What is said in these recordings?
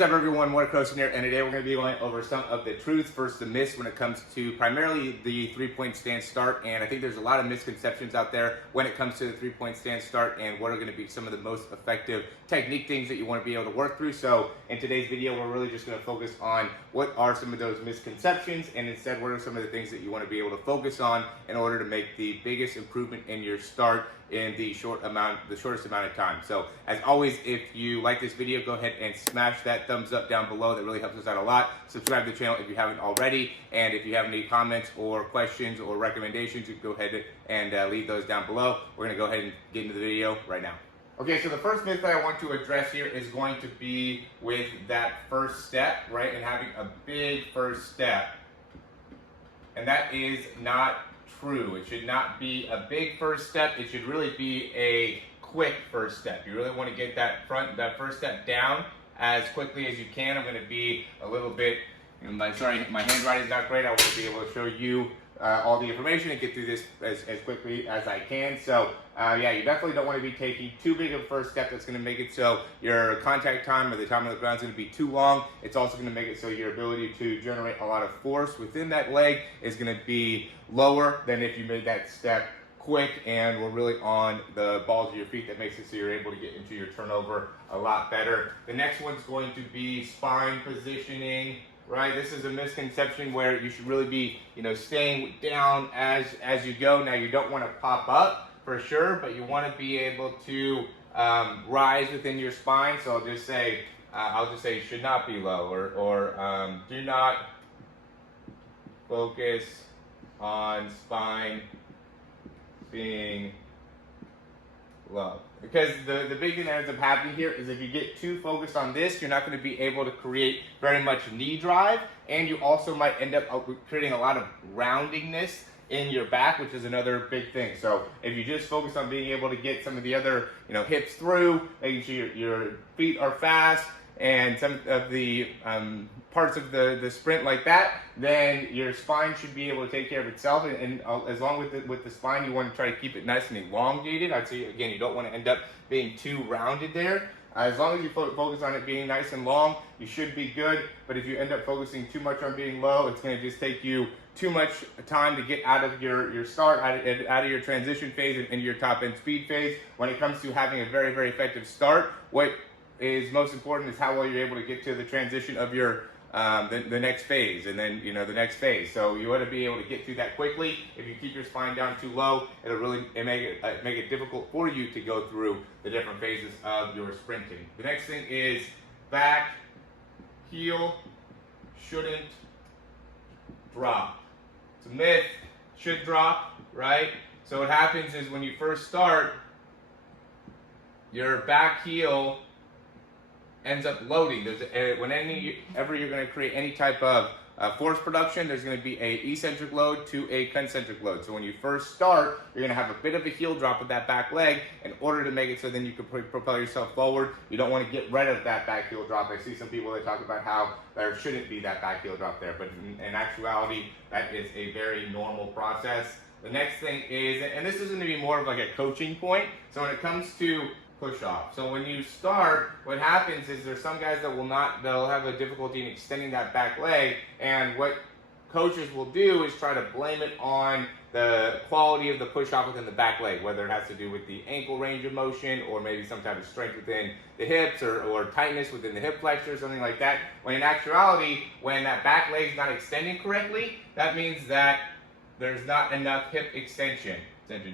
What's up everyone, Morey Croson here, and today we're going to be going over some of the truths versus the myths when it comes to primarily the three-point stance start. And I think there's a lot of misconceptions out there when it comes to the three-point stance start and what are going to be some of the most effective technique things that you want to be able to work through. So in today's video, we're really just going to focus on what are some of those misconceptions, and instead what are some of the things that you want to be able to focus on in order to make the biggest improvement in your start in the shortest amount of time. So as always, if you like this video, go ahead and smash that thumbs up down below. That really helps us out a lot. Subscribe to the channel if you haven't already, and if you have any comments or questions or recommendations, you can go ahead and leave those down below. We're going to go ahead and get into the video right now. Okay, so the first myth that I want to address here is going to be with that first step, right, and having a big first step. And that is not true. It should not be a big first step. It should really be a quick first step. You really want to get that first step down as quickly as you can. I'm going to be a little bit, sorry, my handwriting is not great. I want to be able to show you all the information and get through this as quickly as I can. So yeah, you definitely don't want to be taking too big of a first step that's going to make it so your contact time or the time on the ground is going to be too long. It's also going to make it so your ability to generate a lot of force within that leg is going to be lower than if you made that step quick and were really on the balls of your feet. That makes it so you're able to get into your turnover a lot better. The next one's going to be spine positioning. Right, this is a misconception where you should really be, staying down as you go. Now, you don't want to pop up for sure, but you want to be able to rise within your spine. So I'll just say should not be low, or do not focus on spine being low. Because the big thing that ends up happening here is if you get too focused on this, you're not going to be able to create very much knee drive, and you also might end up creating a lot of roundingness in your back, which is another big thing. So if you just focus on being able to get some of the other hips through, making sure your feet are fast, and some of the parts of the sprint like that, then your spine should be able to take care of itself. And as long with the spine, you want to try to keep it nice and elongated. I'd say, again, you don't want to end up being too rounded there. As long as you focus on it being nice and long, you should be good. But if you end up focusing too much on being low, it's going to just take you too much time to get out of your start, out of your transition phase and into your top end speed phase. When it comes to having a very, very effective start, what is most important is how well you're able to get to the transition of your the next phase, and then the next phase. So you want to be able to get through that quickly. If you keep your spine down too low, it'll really make it difficult for you to go through the different phases of your sprinting. The next thing is back heel shouldn't drop. It's a myth. Should drop, right? So what happens is when you first start, your back heel ends up loading. Whenever you're going to create any type of force production, there's going to be a eccentric load to a concentric load. So when you first start, you're going to have a bit of a heel drop with that back leg in order to make it so then you can propel yourself forward. You don't want to get rid of that back heel drop. I see some people that talk about how there shouldn't be that back heel drop there, but in actuality, that is a very normal process. The next thing is, and this is going to be more of like a coaching point, so when it comes to push off. So when you start, what happens is there's some guys that they'll have a difficulty in extending that back leg, and what coaches will do is try to blame it on the quality of the push off within the back leg, whether it has to do with the ankle range of motion or maybe some type of strength within the hips or tightness within the hip flexor or something like that. When in actuality, when that back leg is not extending correctly, that means that there's not enough hip extension.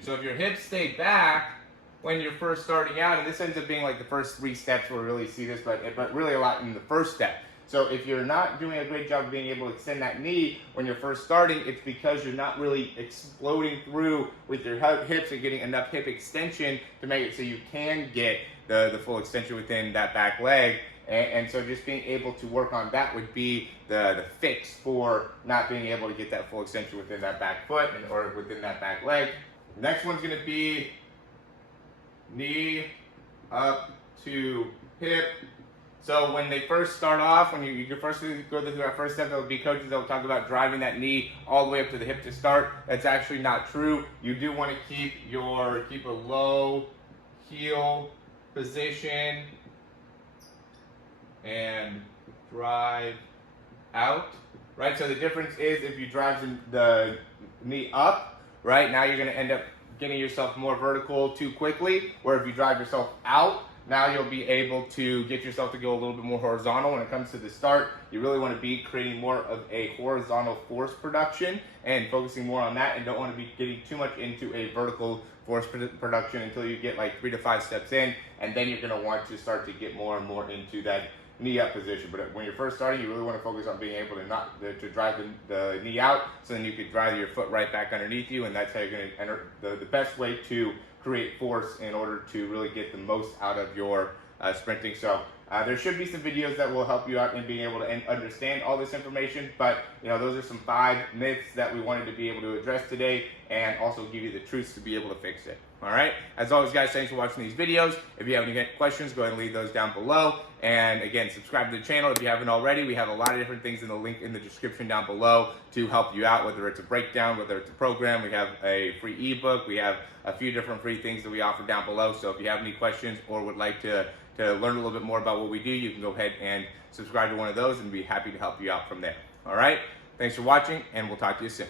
So if your hips stay back when you're first starting out, and this ends up being like the first 3 steps where we really see this, but really a lot in the first step. So if you're not doing a great job of being able to extend that knee when you're first starting, it's because you're not really exploding through with your hips and getting enough hip extension to make it so you can get the full extension within that back leg. And so just being able to work on that would be the fix for not being able to get that full extension within that back foot or within that back leg. The next one's going to be knee up to hip. So when they first start off, when you first go through that first step, there will be coaches that will talk about driving that knee all the way up to the hip to start. That's actually not true. You do want to keep a low heel position and drive out, right? So the difference is if you drive the knee up, right, now you're going to end up getting yourself more vertical too quickly, where if you drive yourself out, now you'll be able to get yourself to go a little bit more horizontal. When it comes to the start, you really want to be creating more of a horizontal force production and focusing more on that, and don't want to be getting too much into a vertical force production until you get like 3 to 5 steps in, and then you're going to want to start to get more and more into that knee up position. But when you're first starting, you really want to focus on being able to drive the knee out, so then you can drive your foot right back underneath you, and that's how you're going to enter the best way to create force in order to really get the most out of your sprinting. So there should be some videos that will help you out in being able to understand all this information, but those are some 5 myths that we wanted to be able to address today, and also give you the truths to be able to fix it. All right, as always guys, thanks for watching these videos. If you have any questions, go ahead and leave those down below, and again, subscribe to the channel if you haven't already. We have a lot of different things in the link in the description down below to help you out, whether it's a breakdown, whether it's a program. We have a free ebook, we have a few different free things that we offer down below. So if you have any questions or would like to learn a little bit more about what we do, you can go ahead and subscribe to one of those, and be happy to help you out from there. All right, thanks for watching, and we'll talk to you soon.